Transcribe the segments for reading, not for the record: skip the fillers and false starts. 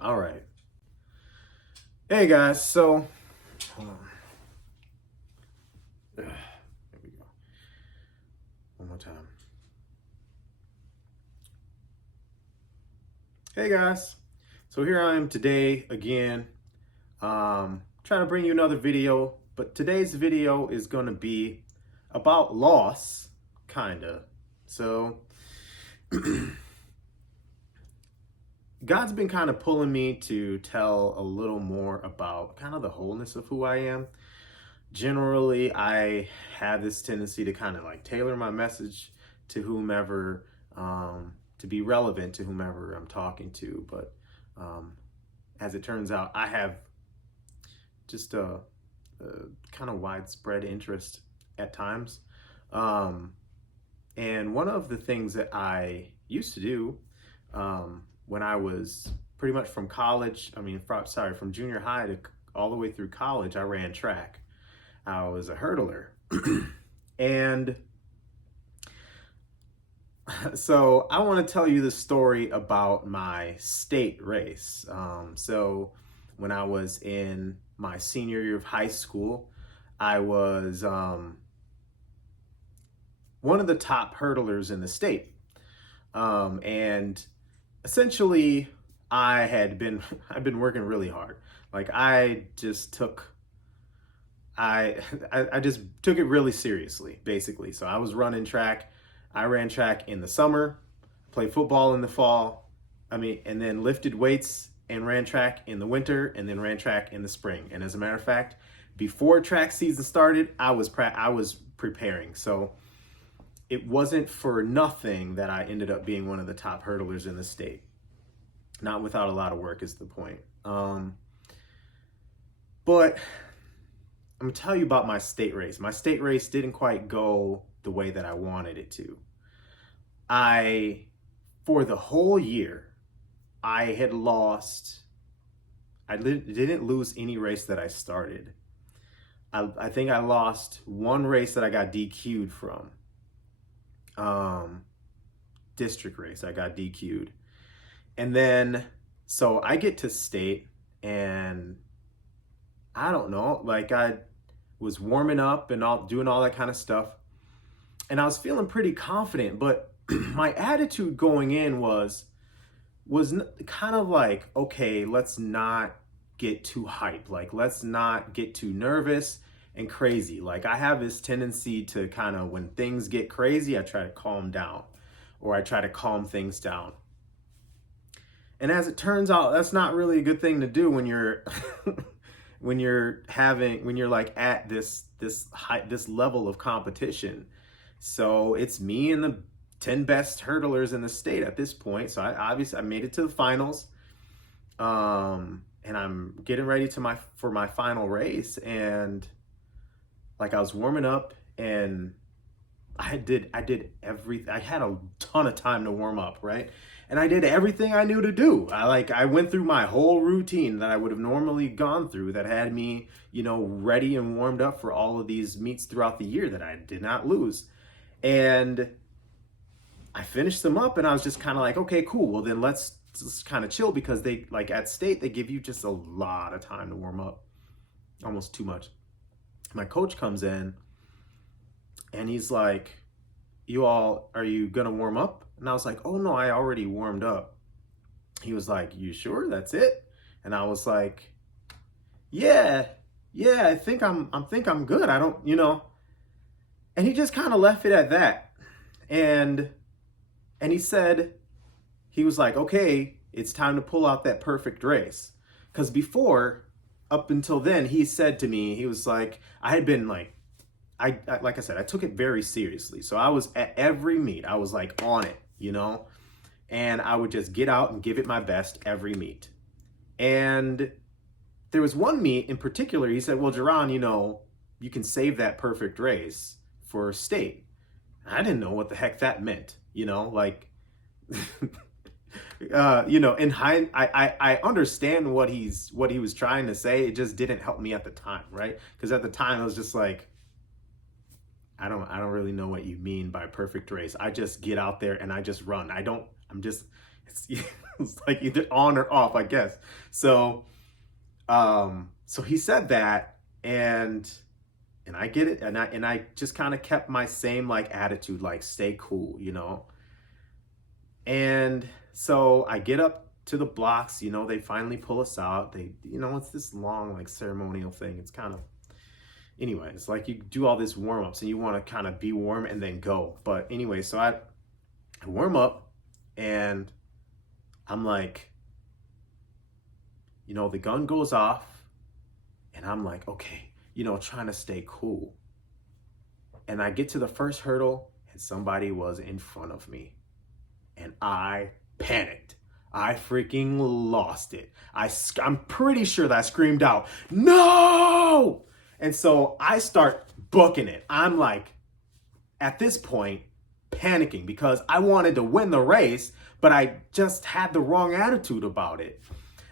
All right. Hey guys, so hold on. There we go. One more time. Hey guys. So here I am today again. Trying to bring you another video, but today's video is going to be about loss, kinda. So God's been kind of pulling me to tell a little more about kind of the wholeness of who I am. Generally, I have this tendency to kind of like tailor my message to whomever, to be relevant to whomever I'm talking to. But as it turns out, I have just a kind of widespread interest at times. And one of the things that I used to do when I was pretty much from college, from junior high to all the way through college, I ran track. I was a hurdler. And so I want to tell you the story about my state race. So when I was in my senior year of high school, I was one of the top hurdlers in the state. And essentially I've been working really hard. Like I just took I just took it really seriously, basically. So I was running track. I ran track in the summer, played football in the fall, and then lifted weights and ran track in the winter, and then ran track in the spring. And as a matter of fact, before track season started, I was preparing. So it wasn't for nothing that I ended up being one of the top hurdlers in the state. Not without a lot of work is the point. But I'm gonna tell you about my state race. My state race didn't quite go the way that I wanted it to. For the whole year, I had lost, didn't lose any race that I started. I think I lost one race that I got DQ'd from. District race, I got DQ'd. And then, so I get to state and I don't know, like I was warming up and doing all that kind of stuff. And I was feeling pretty confident, but my attitude going in was kind of like, okay, let's not get too hyped. Like, let's not get too nervous and crazy. Like I have this tendency to kind of, when things get crazy, I try to calm down, or I try to calm things down. And as it turns out, that's not really a good thing to do when you're when you're like at this level of competition. So it's me and the 10 best hurdlers in the state at this point. So I made it to the finals. And I'm getting ready for my final race, and like I was warming up and I did everything. I had a ton of time to warm up, right? And I did everything I knew to do. I went through my whole routine that I would have normally gone through that had me, ready and warmed up for all of these meets throughout the year that I did not lose. And I finished them up and I was just kind of like, okay, cool. Well, then let's just kind of chill, because they, like at state, they give you just a lot of time to warm up, almost too much. My coach comes in and he's like, are you gonna warm up? And I was like, oh no, I already warmed up. He was like, you sure that's it? And I was like, yeah, I think I'm good. I don't, and he just kind of left it at that. And he was like, okay, it's time to pull out that perfect race. Because before, up until then, he said to me, he was like, I had been like, like I said, I took it very seriously. So I was at every meet, I was like on it, and I would just get out and give it my best every meet. And there was one meet in particular, he said, well, Jerron, you can save that perfect race for state. I didn't know what the heck that meant, like, in hindsight, I understand what he was trying to say. It just didn't help me at the time, right? Because at the time I was just like, I don't really know what you mean by perfect race. I just get out there and I just run. It's, it's like either on or off, I guess. So, so he said that, and I get it, and I just kind of kept my same like attitude, like stay cool, you know. And so I get up to the blocks, you know, they finally pull us out. They, you know, it's this long like ceremonial thing. It's kind of, anyway, it's like you do all this warm ups and you want to kind of be warm and then go. But anyway, so I warm up and I'm like, you know, the gun goes off and I'm like, okay, you know, trying to stay cool. And I get to the first hurdle and somebody was in front of me and I panicked. I freaking lost it. I'm pretty sure that I screamed out, no! And so I start booking it. I'm like, at this point, panicking because I wanted to win the race, but I just had the wrong attitude about it.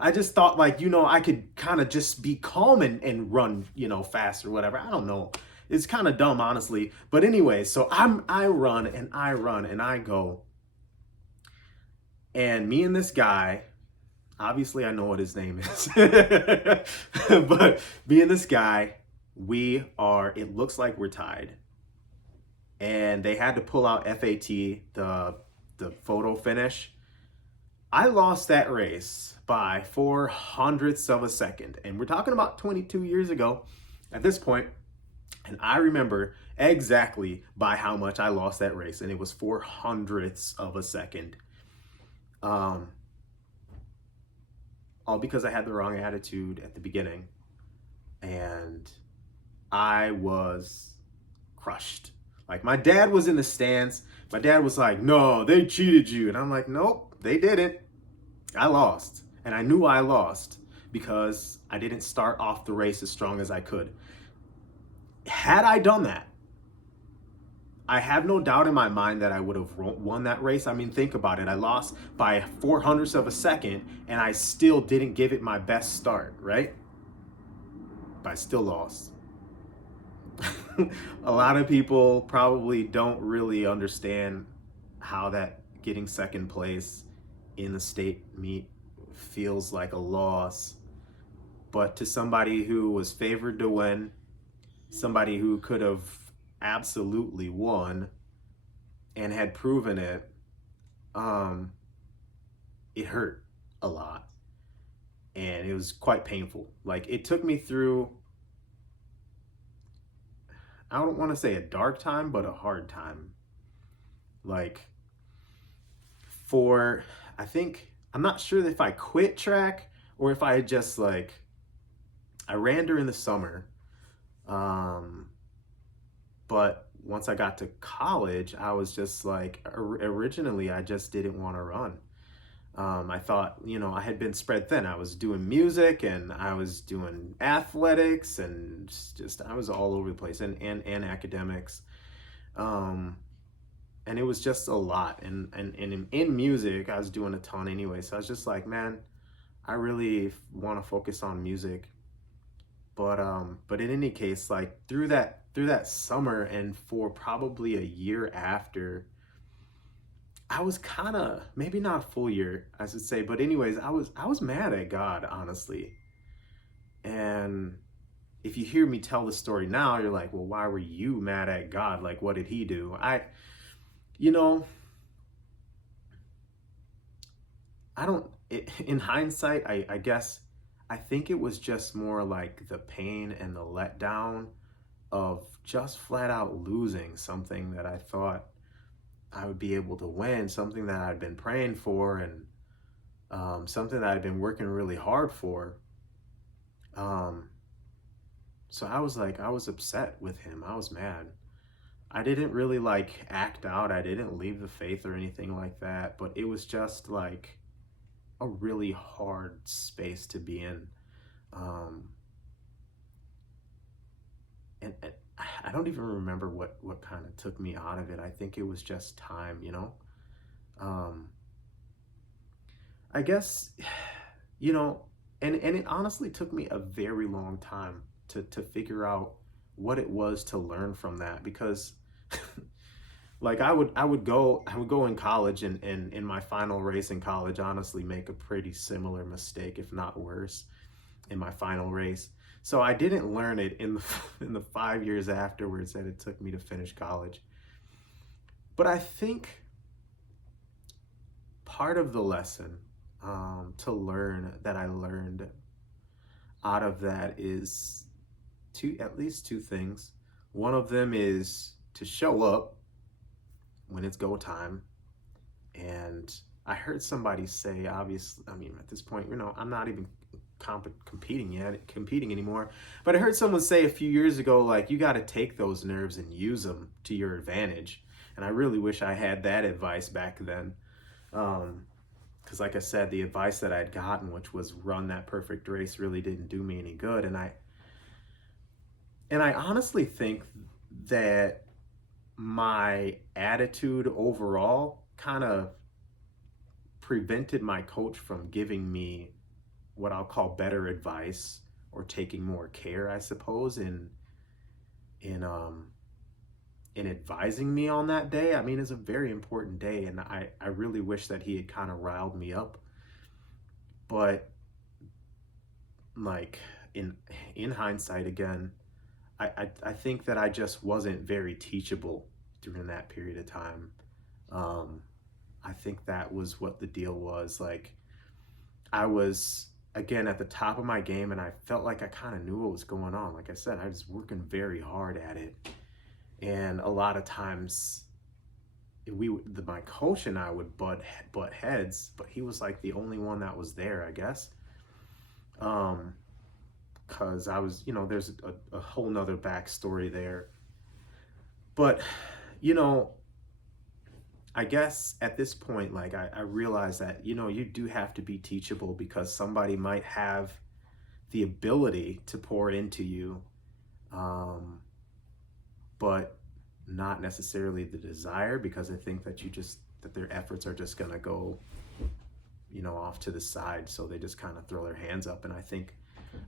I just thought like, you know, I could kind of just be calm and run, you know, fast or whatever. I don't know. It's kind of dumb, honestly. But anyway, so I run and I go. And me and this guy, obviously I know what his name is, but me and this guy, it looks like we're tied. And they had to pull out FAT, the photo finish. I lost that race by 400ths of a second. And we're talking about 22 years ago at this point. And I remember exactly by how much I lost that race. And it was 400ths of a second. All because I had the wrong attitude at the beginning. And I was crushed. Like my dad was in the stands. My dad was like, no, they cheated you. And I'm like, nope, they didn't. I lost. And I knew I lost because I didn't start off the race as strong as I could. Had I done that, I have no doubt in my mind that I would have won that race. I mean, think about it. I lost by 400ths of a second and I still didn't give it my best start, right? But I still lost. A lot of people probably don't really understand how that getting second place in the state meet feels like a loss. But to somebody who was favored to win, somebody who could have absolutely won and had proven it, it hurt a lot. And it was quite painful. Like it took me through, I don't want to say a dark time, but a hard time. Like I'm not sure if I quit track or if I just like, I ran during the summer. But once I got to college, I was just like, originally I just didn't want to run. I thought, you know, I had been spread thin. I was doing music and I was doing athletics and just I was all over the place and academics. And it was just a lot. And in music, I was doing a ton anyway. So I was just like, man, I really want to focus on music. But in any case, like through that summer and for probably a year after, I was kind of, maybe not a full year, I should say, but anyways, I was mad at God, honestly. And if you hear me tell the story now, you're like, well, why were you mad at God? Like, what did he do? In hindsight, I guess, I think it was just more like the pain and the letdown of just flat out losing something that I thought I would be able to win, something that I'd been praying for and something that I'd been working really hard for. So I was upset with him. I was mad. I didn't really like act out. I didn't leave the faith or anything like that, but it was just like a really hard space to be in. And I don't even remember what kind of took me out of it. I think it was just time, you know? I guess, you know, and it honestly took me a very long time to figure out what it was to learn from that because Like I would go in college and in my final race in college, honestly make a pretty similar mistake, if not worse, in my final race. So I didn't learn it in the in the 5 years afterwards that it took me to finish college. But I think part of the lesson to learn that I learned out of that is at least two things. One of them is to show up when it's go time. And I heard somebody say, obviously, I mean, at this point, I'm not even competing anymore. But I heard someone say a few years ago, like, you got to take those nerves and use them to your advantage. And I really wish I had that advice back then. Because like I said, the advice that I'd gotten, which was run that perfect race, really didn't do me any good. And I honestly think that my attitude overall kind of prevented my coach from giving me what I'll call better advice or taking more care, I suppose, in advising me on that day. I mean, it's a very important day, and I really wish that he had kind of riled me up. But like in hindsight, again, I think that I just wasn't very teachable during that period of time. I think that was what the deal was. Like, I was, again, at the top of my game, and I felt like I kind of knew what was going on. Like I said, I was working very hard at it. And a lot of times, my coach and I would butt heads, but he was like the only one that was there, I guess. Because I was, there's a whole nother backstory there. But, I guess at this point, like, I realize that, you do have to be teachable, because somebody might have the ability to pour into you, but not necessarily the desire, because I think that that their efforts are just going to go, off to the side. So they just kind of throw their hands up. And I think,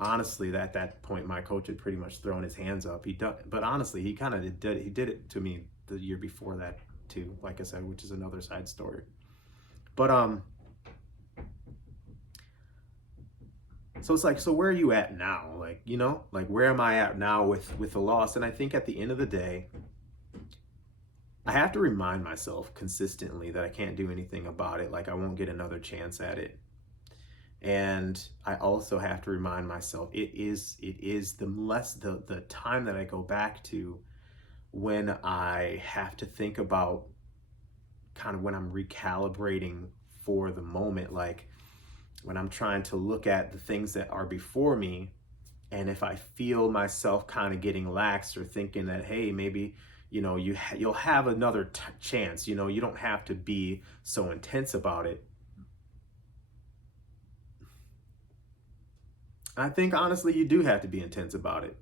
honestly, that at that point, my coach had pretty much thrown his hands up. But honestly, he kind of he did it to me the year before that too, like I said, which is another side story. But so it's like, so where are you at now? Like, like, where am I at now with the loss? And I think at the end of the day, I have to remind myself consistently that I can't do anything about it. Like, I won't get another chance at it. And I also have to remind myself it is the time that I go back to when I have to think about kind of when I'm recalibrating for the moment, like when I'm trying to look at the things that are before me, and if I feel myself kind of getting lax or thinking that, hey, maybe, you'll have another chance, you don't have to be so intense about it. I think, honestly, you do have to be intense about it.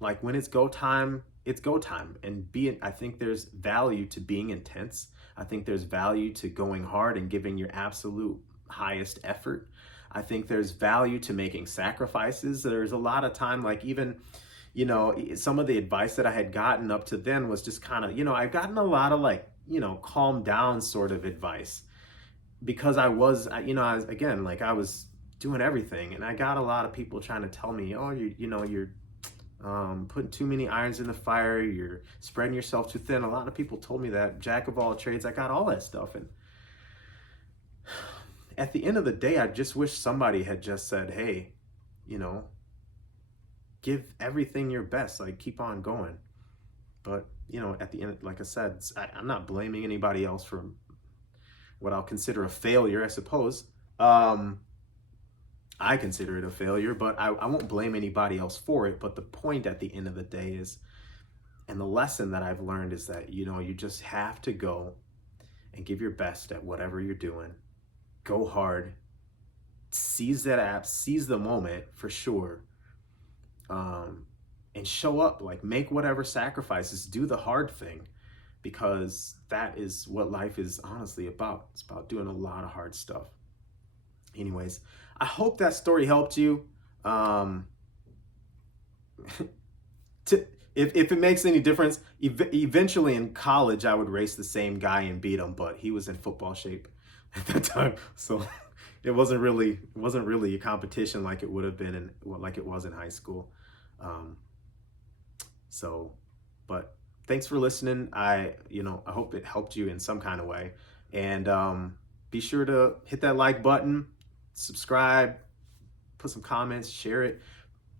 Like, when it's go time, it's go time. And I think there's value to being intense. I think there's value to going hard and giving your absolute highest effort. I think there's value to making sacrifices. There's a lot of time, like, even, some of the advice that I had gotten up to then was just kind of, I've gotten a lot of, like, calm down sort of advice, because I was again, like, I was doing everything, and I got a lot of people trying to tell me, oh, you're putting too many irons in the fire, you're spreading yourself too thin. A lot of people told me that, jack of all trades. I got all that stuff. And at the end of the day, I just wish somebody had just said, hey, give everything your best, like, keep on going. But, at the end, like I said, I'm not blaming anybody else for what I'll consider a failure, I suppose. I consider it a failure, but I won't blame anybody else for it. But the point at the end of the day is, and the lesson that I've learned is that, you just have to go and give your best at whatever you're doing. Go hard, seize the moment for sure. And show up, like, make whatever sacrifices, do the hard thing, because that is what life is honestly about. It's about doing a lot of hard stuff. Anyways, I hope that story helped you. if it makes any difference, eventually in college I would race the same guy and beat him, but he was in football shape at that time, so it wasn't really a competition like it would have been in like it was in high school. Um, so, but thanks for listening. I hope it helped you in some kind of way, and be sure to hit that like button, subscribe, put some comments, share it,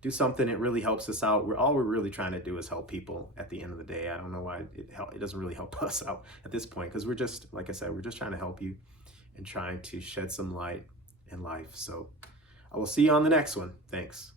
do something. It really helps us out. We're really trying to do is help people at the end of the day. I don't know why it doesn't really help us out at this point, because we're just, like I said, we're just trying to help you and trying to shed some light in life. So I will see you on the next one. Thanks.